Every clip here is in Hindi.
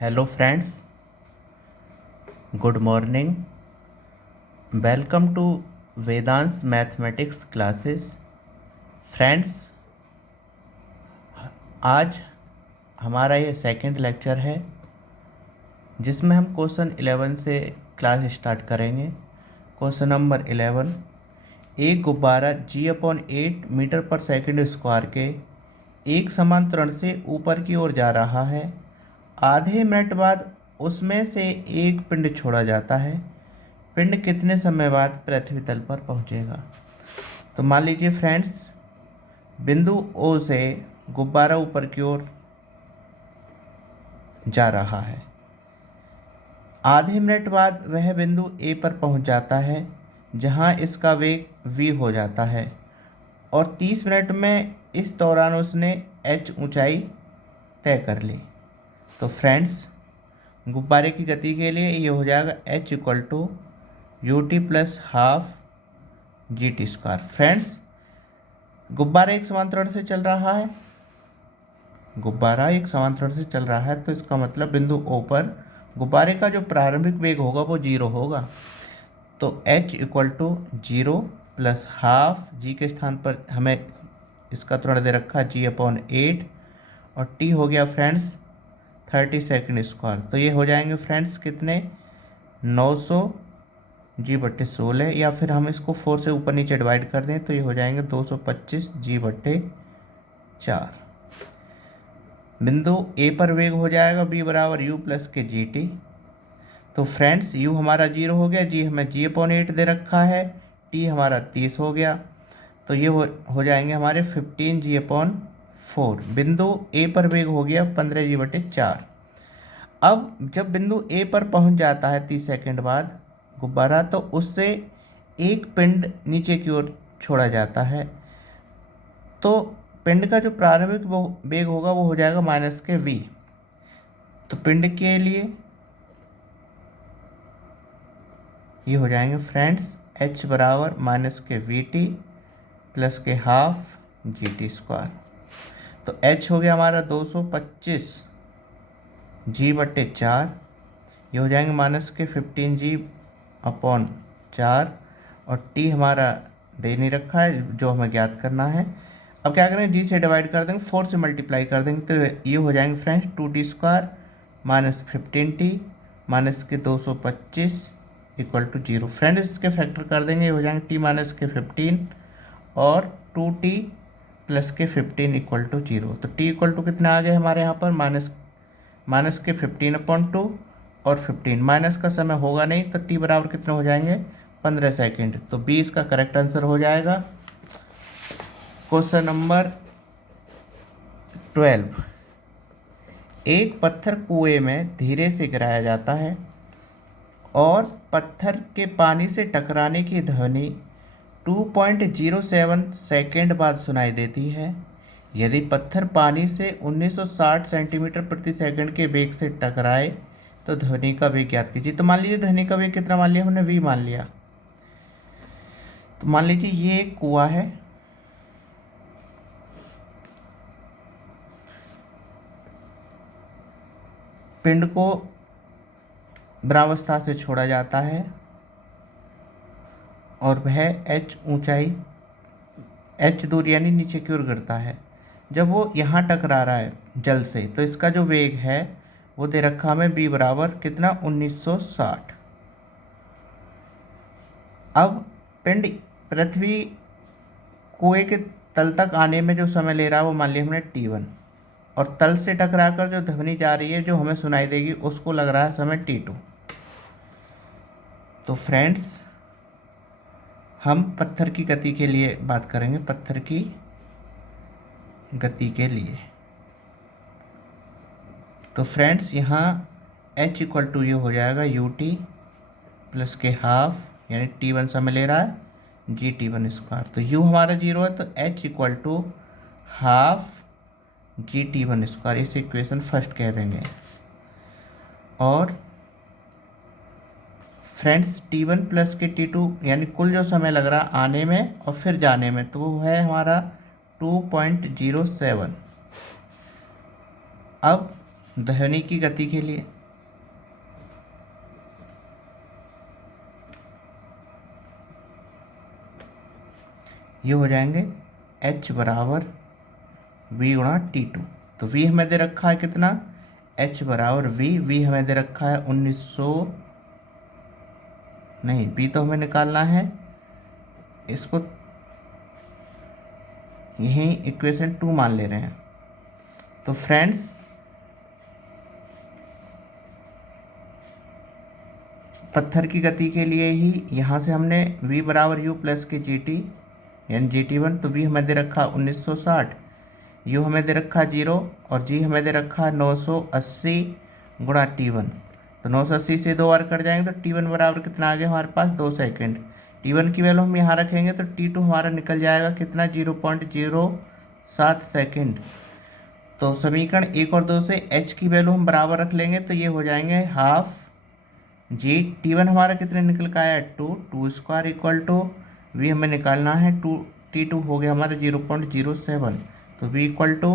Hello friends, good morning. Welcome to Vedansh mathematics classes. Friends, आज हमारा ये सेकंड लेक्चर है जिसमें हम क्वेश्चन 11 से क्लास स्टार्ट करेंगे। क्वेश्चन नंबर 11, एक गुब्बारा G/8 मीटर पर सेकंड स्क्वायर के एक समान त्वरण से ऊपर की ओर जा रहा है। आधे मिनट बाद उसमें से एक पिंड छोड़ा जाता है। पिंड कितने समय बाद पृथ्वी तल पर पहुंचेगा? तो मान लीजिए फ्रेंड्स, बिंदु ओ से गुब्बारा ऊपर की ओर जा रहा है। आधे मिनट बाद वह बिंदु ए पर पहुंच जाता है जहां इसका वेग v हो जाता है और 30 मिनट में इस दौरान उसने h ऊंचाई तय कर ली। तो फ्रेंड्स, गुब्बारे की गति के लिए ये हो जाएगा h=ut plus half GT²। Friends, गुब्बारा एक समांतरण से चल रहा है। गुब्बारा एक समांतरण से चल रहा है तो इसका मतलब बिंदु O पर गुब्बारे का जो प्रारंभिक वेग होगा वो 0 होगा। तो h=0 प्लस हाफ जी के स्थान पर हमें इसका त्वरण दे रखा G/8 और t हो गया फ्रेंड्स 30 सेकंड स्क्वायर। तो ये हो जाएंगे फ्रेंड्स कितने, 900 G/16, या फिर हम इसको 4 से ऊपर नीचे डिवाइड कर दें तो ये हो जाएंगे 225 G/4। बिंदु ए पर वेग हो जाएगा b बराबर u प्लस के GT। तो फ्रेंड्स, u हमारा 0 हो गया, g हमें G/8 दे रखा है, t हमारा 30 हो गया। तो ये हो जाएंगे हमारे 15 G/4। बिंदु ए पर वेग हो गया 15 G/4। अब जब बिंदु ए पर पहुंच जाता है 30 सेकंड बाद गुब्बारा, तो उससे एक पिंड नीचे की ओर छोड़ा जाता है। तो पिंड का जो प्रारंभिक वेग होगा वो हो जाएगा माइनस के v। तो पिंड के लिए ये हो जाएंगे फ्रेंड्स h बराबर माइनस के VT प्लस के हाफ GT²। तो h हो गया हमारा 225 G/4, ये हो जाएंगे माइनस के 15G/4 और t हमारा दे नहीं रखा है जो हमें ज्ञात करना है। अब क्या करें, g से डिवाइड कर देंगे, 4 से मल्टीप्लाई कर देंगे तो ये हो जाएंगे friends 2t² minus 15t minus के 225 = 0। फ्रेंड्स, इसके फैक्टर कर देंगे, ये हो जाएंगे t माइनस के 15 और 2t प्लस के 15 = 0। तो t = कितना आ गया हमारे यहाँ पर, माइनस के 15/2 और 15 माइनस का समय होगा नहीं तो t बराबर कितने हो जाएंगे, 15 सेकेंड। तो 20 का करेक्ट आंसर हो जाएगा। क्वेश्चन नंबर 12, एक पत्थर कुएं में धीरे से गिराया जाता है और पत्थर के पानी से टकराने की ध्वनि 2.07 सेकेंड बाद सुनाई देती है। यदि पत्थर पानी से 1960 सेंटीमीटर प्रति सेकंड के वेग से टकराए तो ध्वनि का वेग ज्ञात कीजिए। तो मान लीजिए ध्वनि का वेग कितना मान लिया हमने, v मान लिया। तो मान लीजिए ये एक कुआं है, पिंड को द्रवावस्था से छोड़ा जाता है और वह h ऊंचाई, h दूर यानी नीचे की ओर गिरता है। जब वो यहाँ टकरा रहा है जल से तो इसका जो वेग है वो दे रखा हमें b बराबर कितना, 1960। अब पिंड पृथ्वी कुएं के तल तक आने में जो समय ले रहा है वो मान लिया हमने t1 और तल से टकराकर जो ध्वनि जा रही है जो हमें सुनाई देगी उसको लग रहा है समय t2। तो फ्रेंड्स, हम पत्थर की गति के लिए बात करेंगे, पत्थर की गति के लिए। तो फ्रेंड्स, यहाँ h = ये हो जाएगा ut प्लस के हाफ, यानी t1 समय ले रहा है, GT1²। तो u हमारा 0 है तो h = हाफ GT1², इस इक्वेशन फर्स्ट कह देंगे। और फ्रेंड्स, t1 प्लस के t2 यानी कुल जो समय लग रहा आने में और फिर जाने में तो वो है हमारा 2.07। अब ध्वनि की गति के लिए। ये हो जाएंगे h बराबर v गुणा T2। तो v हमें दे रखा है कितना, h बराबर v हमें दे रखा है 1900, नहीं v तो हमें निकालना है, इसको यही इक्वेशन 2 मान ले रहे हैं। तो फ्रेंड्स पत्थर की गति के लिए ही यहाँ से हमने v बराबर u प्लस के GT यानी GT1, तो v हमें दे रखा 1960, u हमें दे रखा 0 और g हमें दे रखा 980 गुणा T1। तो 980 से 2 बार कट जाएंगे तो T1 बराबर कितना आ गया हमारे पास 2 सेकेंड। T1 की वैल्यू हम यहाँ रखेंगे तो T2 हमारा निकल जाएगा कितना 0.07 सेकेंड। तो समीकरण 1 और 2 से h की वैल्यू हम बराबर रख लेंगे तो ये हो जाएंगे हाफ जी। T1 हमारा कितने निकल का आया 2 स्क्वायर इक्वल टू v हमें निकालना है 2, T2 हो गया हमारा 0.07। तो v इक्वल टू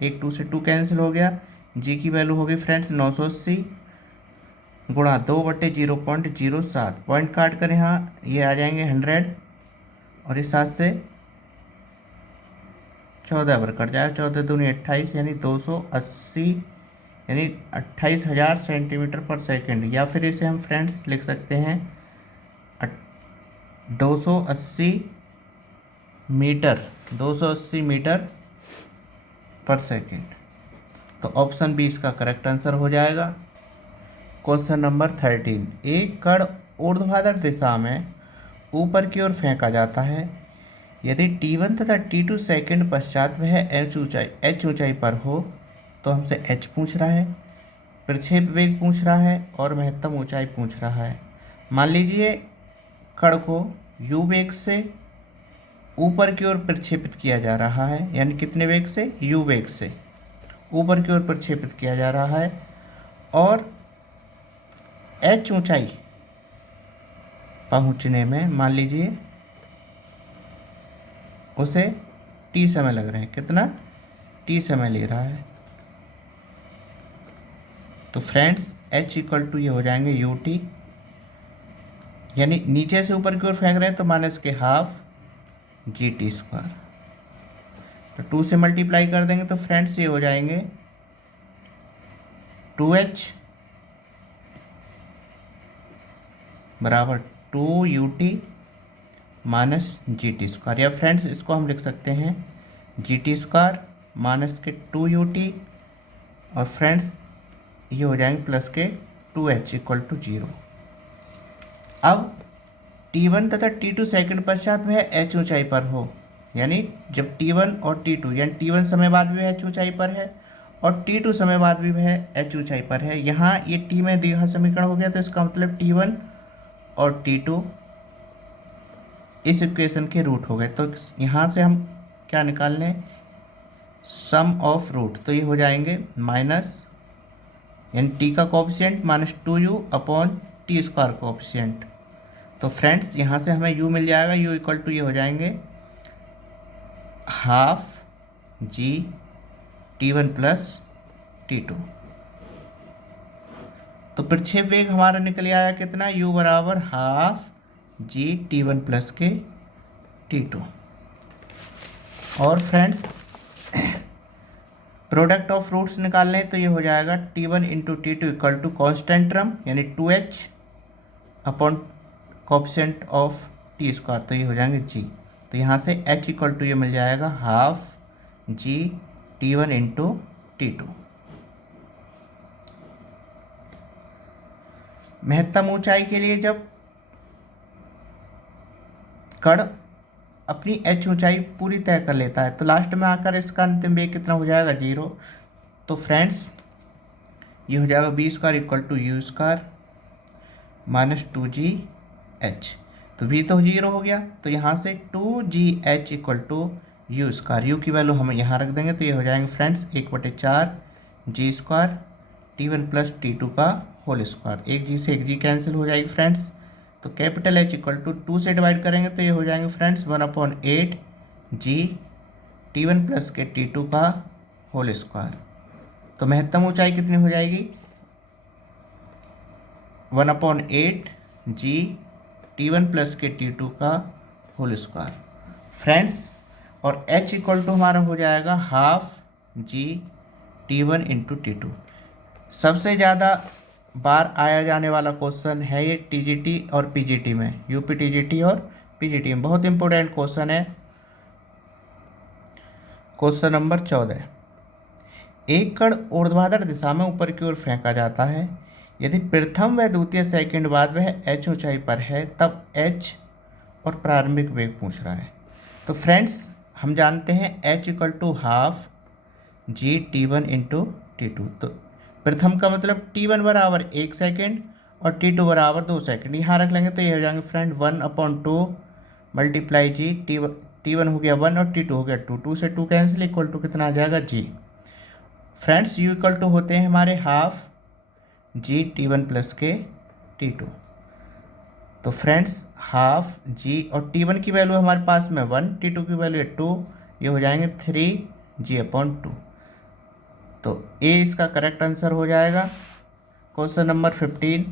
1 2 से 2 कैंसिल हो गया, g की वैल्यू होगी फ्रेंड्स 980 गुणा 2/0.07। पॉइंट काट कर यहाँ ये आ जाएंगे 100 और इस 7 से 14 पर कट जाएगा, 14 दूनी 28 यानी 280 यानी 28,000 सेंटीमीटर पर सेकेंड। या फिर इसे हम फ्रेंड्स लिख सकते हैं 280 मीटर पर सेकेंड। तो ऑप्शन बी इसका करेक्ट आंसर हो जाएगा। क्वेश्चन नंबर 13, एक कण ऊर्ध्वाधर दिशा में ऊपर की ओर फेंका जाता है। यदि T1 तथा T2 सेकंड पश्चात वह h ऊंचाई पर हो तो हमसे h पूछ रहा है, प्रक्षेप वेग पूछ रहा है और महत्तम ऊंचाई पूछ रहा है। मान लीजिए कण को u वेग से ऊपर की ओर प्रक्षेपित किया जा रहा है, यानी कितने वेग से, u वेग से ऊपर की ओर प्रक्षेपित किया जा रहा है और h ऊंचाई पहुंचने में मान लीजिए उसे t समय लग रहे हैं, कितना t समय ले रहा है। तो फ्रेंड्स h इक्वल टू ये हो जाएंगे ut, यानी नीचे से ऊपर की ओर फेंक रहे हैं तो माइनस के हाफ GT स्क्वायर। तो 2 से मल्टीप्लाई कर देंगे तो फ्रेंड्स ये हो जाएंगे 2h बराबर 2ut माइनस GT स्क्वायर, या फ्रेंड्स इसको हम लिख सकते हैं GT स्क्वायर माइनस के 2ut और फ्रेंड्स ये हो जाएंगे प्लस के 2h इक्वल टू 0। अब T1 तथा T2 सेकंड पश्चात वह h ऊंचाई पर हो, यानी जब T1 और T2 यानी T1 समय बाद भी h ऊंचाई पर है और T2 समय बाद भी वह h ऊंचाई पर है। यहाँ ये T में दिया समीकरण हो गया तो इसका मतलब T1 और T2 इस इक्वेशन के रूट हो गए। तो यहाँ से हम क्या निकाल लें, सम ऑफ रूट। तो ये हो जाएंगे माइनस यानी t का coefficient minus 2u upon T square coefficient. तो फ्रेंड्स यहाँ से हमें u मिल जाएगा, u इक्वल टू ये हो जाएंगे half G T1 plus T2। तो प्रक्षेप वेग हमारा निकल आया कितना, u बराबर हाफ जी T1 प्लस के T2। और फ्रेंड्स प्रोडक्ट ऑफ रूट्स निकाल लें तो ये हो जाएगा T1 into T2 equal to constant term यानी 2h upon coefficient of T square, तो ये हो जाएंगे g। तो यहाँ से h इक्वल टू ये मिल जाएगा half G T1 into T2। महत्तम ऊंचाई के लिए जब कण अपनी h ऊंचाई पूरी तय कर लेता है तो लास्ट में आकर इसका अंतिम वेग कितना हो जाएगा 0। तो फ्रेंड्स ये हो जाएगा b square equal to u square minus 2gh। तो v तो 0 हो गया, तो यहाँ से 2gh equal to u square, u की वैल्यू हम यहाँ रख देंगे तो ये हो जाएंगे friends 1/4 g square T1 plus T2 का होल स्क्वायर। एक g से एक g कैंसिल हो जाएगी फ्रेंड्स। तो कैपिटल H इक्वल टू 2 से डिवाइड करेंगे तो ये हो जाएंगे फ्रेंड्स 1/8 जी T1 प्लस के T2 का होल स्क्वायर। तो महत्तम ऊंचाई कितनी हो जाएगी, 1/8 जी T1 प्लस के T2 का होल स्क्वायर फ्रेंड्स। और h इक्वल टू हमारा हो जाएगा half G T1 into T2। सबसे ज़्यादा बार आया जाने वाला क्वेश्चन है ये टीजीटी और पीजीटी में, यूपी टीजीटी और पीजीटी में बहुत इंपॉर्टेंट क्वेश्चन है। क्वेश्चन नंबर 14, एक कण ऊर्ध्वाधर दिशा में ऊपर की ओर फेंका जाता है। यदि प्रथम व द्वितीय सेकंड बाद वह h ऊंचाई पर है, तब h और प्रारंभिक वेग पूछ रहा है। तो फ्रेंड्स हम जानते हैं h equal to half G T1 into T2। तो प्रथम का मतलब T1 बराबर 1 सेकेंड और T2 बराबर 2 सेकेंड, यहाँ रख लेंगे तो ये हो जाएंगे फ्रेंड 1/2 मल्टीप्लाई जी T1 हो गया 1 और T2 हो गया 2, 2 से 2 कैंसिल, इक्वल टू कितना आ जाएगा जी। फ्रेंड्स यू इक्वल टू होते हैं हमारे हाफ जी T1 प्लस के T2। तो फ्रेंड्स हाफ जी और T1 की वैल्यू हमारे पास में 1, T2 की वैल्यू है 2, ये हो जाएंगे 3g/2। तो ए इसका करेक्ट आंसर हो जाएगा। क्वेश्चन नंबर 15,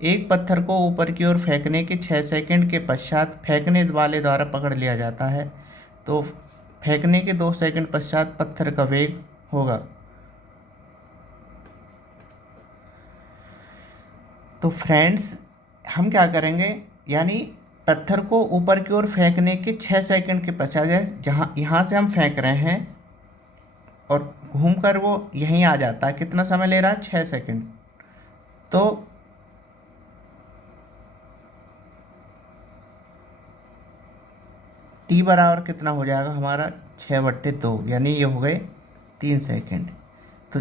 एक पत्थर को ऊपर की ओर फेंकने के 6 सेकंड के पश्चात फेंकने वाले द्वारा पकड़ लिया जाता है। तो फेंकने के 2 सेकंड पश्चात पत्थर का वेग होगा। तो फ्रेंड्स हम क्या करेंगे, यानी पत्थर को ऊपर की ओर फेंकने के 6 सेकंड के पश्चात, जहाँ यहाँ से हम फेंक रहे हैं और घूमकर वो यहीं आ जाता है, कितना समय ले रहा है 6 सेकंड। तो टी बराबर कितना हो जाएगा हमारा 6/2, यानी ये हो गए 3 सेकंड। तो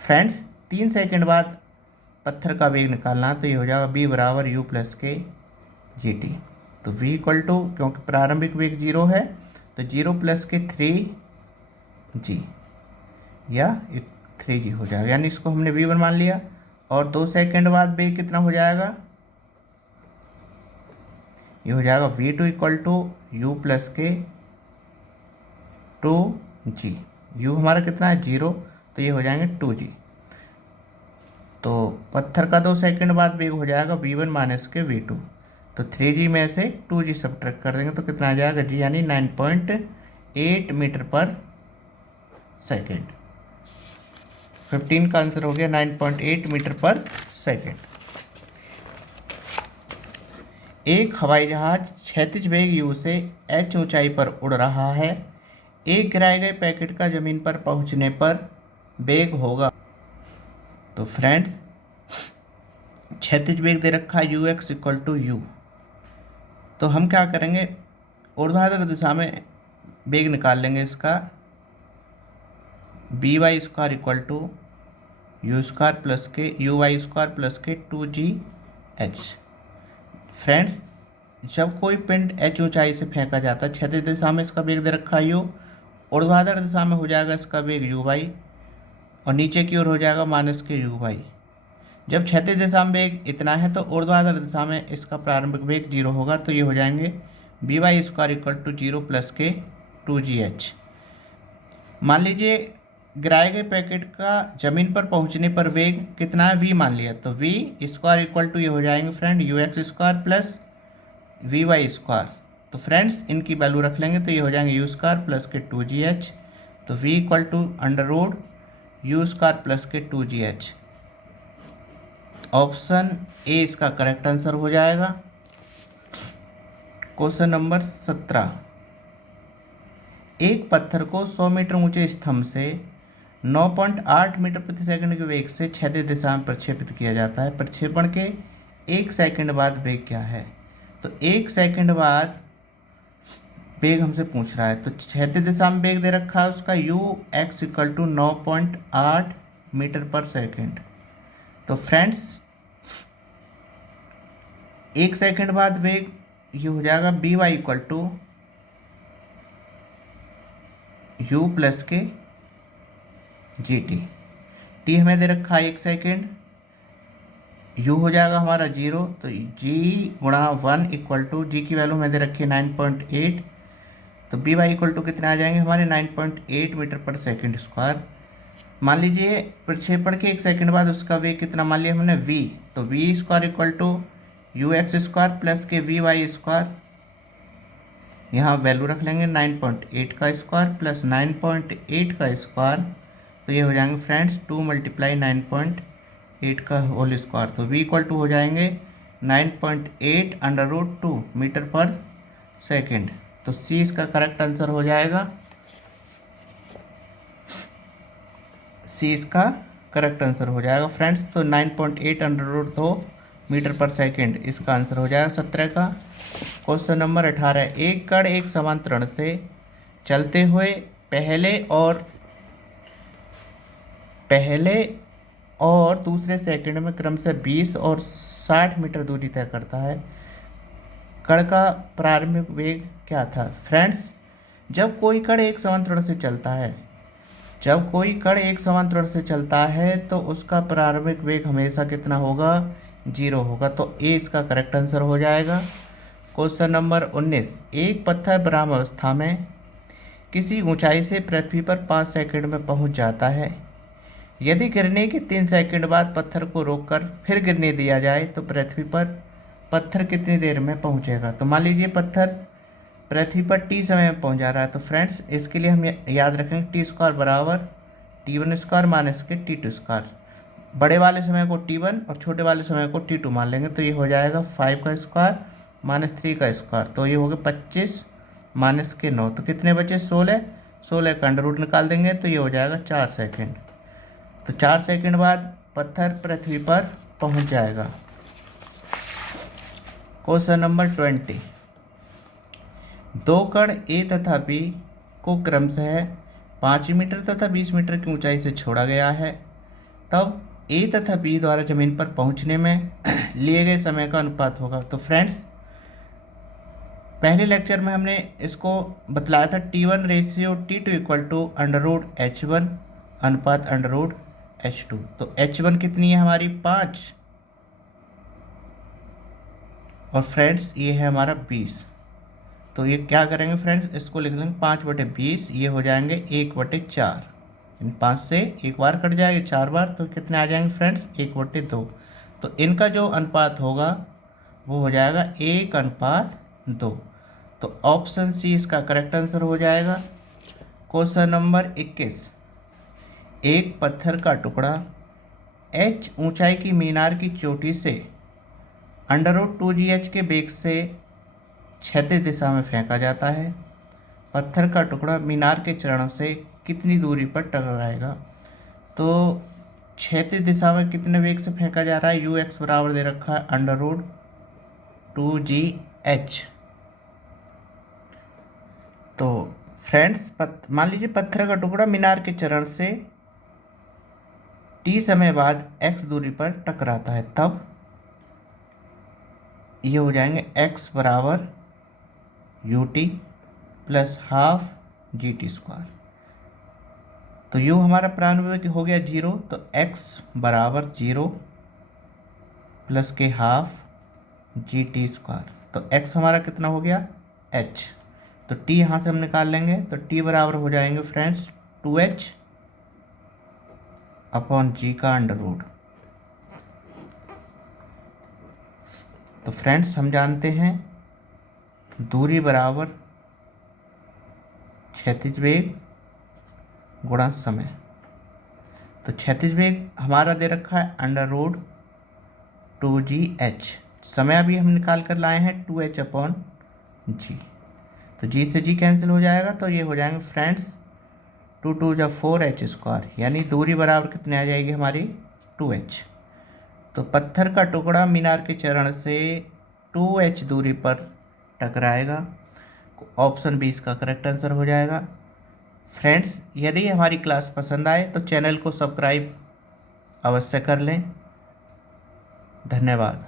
फ्रेंड्स 3 सेकंड बाद पत्थर का वेग निकालना, तो ये हो जाएगा बी बराबर यू प्लस के जी टी। तो v इक्वल टू, क्योंकि प्रारंभिक वेग 0 है तो 0 प्लस के 3g या 3g हो जाएगा, यानी इसको हमने v1 मान लिया। और 2 सेकंड बाद वेग कितना हो जाएगा, ये हो जाएगा v2 equal to you plus के 2g। u हमारा कितना है 0, तो ये हो जाएंगे 2g। तो पत्थर का 2 सेकंड बाद वेग हो जाएगा v1 माइनस के v2। तो 3g में से 2g सब्ट्रैक्ट कर देंगे तो कितना आ जाएगा g, यानी 9.8 मीटर पर सेकेंड। 15 का आंसर हो गया 9.8 मीटर पर सेकेंड। एक हवाई जहाज क्षैतिज वेग u से h ऊंचाई पर उड़ रहा है। एक गिराए गए पैकेट का जमीन पर पहुंचने पर वेग होगा। तो फ्रेंड्स क्षैतिज वेग दे रखा है ux इक्वल टू यू। तो हम क्या करेंगे, ऊर्ध्वाधर दिशा में वेग निकाल लेंगे इसका, by² equal to u² plus के uy² प्लस के 2gh। फ्रेंड्स जब कोई पिंड h ऊंचाई से फेंका जाता है, क्षैतिज दिशा में इसका वेग दे रखा है u, ऊर्ध्वाधर दिशा में हो जाएगा इसका वेग uy और नीचे की ओर हो जाएगा माइनस के uy। जब क्षैतिज दिशा में वेग इतना है तो ऊर्ध्वाधर दिशा में इसका प्रारंभिक वेग 0 होगा, तो ये हो जाएंगे by² इक्वल टू 0 प्लस के 2gh। मान लीजिए गिराए गए पैकेट का जमीन पर पहुंचने पर वेग कितना है v मान लिया, तो v² इक्वल टू ये हो जाएंगे फ्रेंड ux² प्लस vy²। तो फ्रेंड्स इनकी वैल्यू रख लेंगे तो ये हो जाएंगे u² प्लस के 2gh। तो v equal to under u² plus के 2gh। ऑप्शन ए इसका करेक्ट आंसर हो जाएगा। क्वेश्चन नंबर 17, एक पत्थर को 100 मीटर ऊंचे स्तंभ से 9.8 मीटर प्रति सेकंड के वेग से क्षैतिज दिशा में प्रक्षेपित किया जाता है। प्रक्षेपण के 1 सेकंड बाद वेग क्या है। तो 1 सेकंड बाद वेग हमसे पूछ रहा है, तो क्षैतिज दिशा में वेग दे रखा है उसका ux इक्वल टू 9.8 मीटर पर सेकंड। तो फ्रेंड्स 1 सेकंड बाद वेग ये हो जाएगा by equal to u plus के gt। टी हमें दे रखा है 1 सेकेंड, u हो जाएगा हमारा 0, तो g गुणा 1 इक्वल टू जी की वैल्यू हमें दे रखी है 9.8, तो by इक्वल टू कितने आ जाएंगे हमारे 9.8 मीटर पर सेकेंड स्क्वायर। मान लीजिए प्रक्षेपण के 1 सेकंड बाद उसका वेग कितना मान लिया हमने v, तो v square equal to U X square plus के वी वाई स्क्वायर, यहाँ वैल्यू रख लेंगे 9.8 का स्क्वायर प्लस 9.8 का स्क्वायर, तो ये हो जाएंगे फ्रेंड्स 2 × 9.8 का होल स्क्वायर, तो v इक्वल टू हो जाएंगे 9.8 √2 मीटर पर सेकेंड। तो सी इसका करेक्ट आंसर हो जाएगा, सी इसका करेक्ट आंसर हो जाएगा फ्रेंड्स। तो 9.8 √2 मीटर पर सेकेंड इसका आंसर हो जाएगा 17 का। क्वेश्चन नंबर 18, एक कण एक समांतरण से चलते हुए पहले और दूसरे सेकंड में क्रमशः 20 और 60 मीटर दूरी तय करता है। कण का प्रारंभिक वेग क्या था? फ्रेंड्स, जब कोई कण एक समांतरण से चलता है तो उसका प्रारंभिक वेग हमेशा कितना होगा? 0 होगा। तो ए इसका करेक्ट आंसर हो जाएगा। क्वेश्चन नंबर 19, एक पत्थर विराम अवस्था में किसी ऊंचाई से पृथ्वी पर 5 सेकंड में पहुंच जाता है। यदि गिरने के 3 सेकंड बाद पत्थर को रोककर फिर गिरने दिया जाए तो पृथ्वी पर पत्थर कितनी देर में पहुंचेगा? तो मान लीजिए पत्थर पृथ्वी पर टी समय में पहुंच जा रहा है, तो फ्रेंड्स इसके लिए हम याद रखेंगे टी स्क्वायर बराबर T1 स्क्वायर माइनस के T2 स्क्वायर। बड़े वाले समय को T1 और छोटे वाले समय को T2 मान लेंगे, तो ये हो जाएगा 5 का स्क्वायर माइनस 3 का स्क्वायर, तो ये हो गया 25 माइनस के 9, तो कितने बचे? 16 का अंडर रूट निकाल देंगे तो ये हो जाएगा 4 सेकेंड। तो 4 सेकेंड बाद पत्थर पृथ्वी पर पहुंच जाएगा। क्वेश्चन नंबर 20, दो कण ए तथा बी को क्रमशः 5 मीटर तथा 20 मीटर की ऊंचाई से छोड़ा गया है, तब ए तथा बी द्वारा जमीन पर पहुंचने में लिए गए समय का अनुपात होगा। तो फ्रेंड्स, पहले लेक्चर में हमने इसको बतलाया था T1:T2 इक्वल टू √H1 अनुपात √H2। तो H1 कितनी है हमारी? 5, और फ्रेंड्स ये है हमारा 20। तो ये क्या करेंगे फ्रेंड्स, इसको लिख लेंगे 5/20, ये हो जाएंगे 1/4। इन 5 से एक बार कट जाएगा 4 बार, तो कितने आ जाएंगे फ्रेंड्स? 1/2। तो इनका जो अनुपात होगा वो हो जाएगा 1:2। तो ऑप्शन सी इसका करेक्ट आंसर हो जाएगा। क्वेश्चन नंबर 21, एक पत्थर का टुकड़ा h ऊंचाई की मीनार की चोटी से √2gh के वेग से क्षैतिज दिशा में फेंका जाता है। पत्थर का टुकड़ा मीनार के चरणों से कितनी दूरी पर टकराएगा? तो क्षैतिज दिशा में कितने वेग से फेंका जा रहा है? ux बराबर दे रखा है √2gh। तो फ्रेंड्स, मान लीजिए पत्थर का टुकड़ा मीनार के चरण से t समय बाद x दूरी पर टकराता है, तब ये हो जाएंगे x बराबर ut प्लस ½ gt स्क्वायर। तो u हमारा प्रारंभिक हो गया 0, तो x बराबर 0 प्लस के ½ gt स्क्वायर। तो x हमारा कितना हो गया? h। तो t यहाँ से हम निकाल लेंगे, तो t बराबर हो जाएंगे फ्रेंड्स 2h अपॉन g का अंडर रूट। तो फ्रेंड्स, हम जानते हैं दूरी बराबर क्षैतिज वेग गुणा समय। तो क्षैतिज वेग हमारा दे रखा है √2gh, समय अभी हम निकाल कर लाए हैं 2h अपॉन g। तो g से g कैंसिल हो जाएगा, तो ये हो जाएंगे फ्रेंड्स 2 2 जा 4h स्क्वायर, यानी दूरी बराबर कितने आ जाएगी हमारी? 2h। तो पत्थर का टुकड़ा मीनार के चरण से 2h दूरी पर टकराएगा। ऑप्शन बी इसका करेक्ट आंसर हो जाएगा। फ्रेंड्स, यदि हमारी क्लास पसंद आए तो चैनल को सब्सक्राइब अवश्य कर लें। धन्यवाद।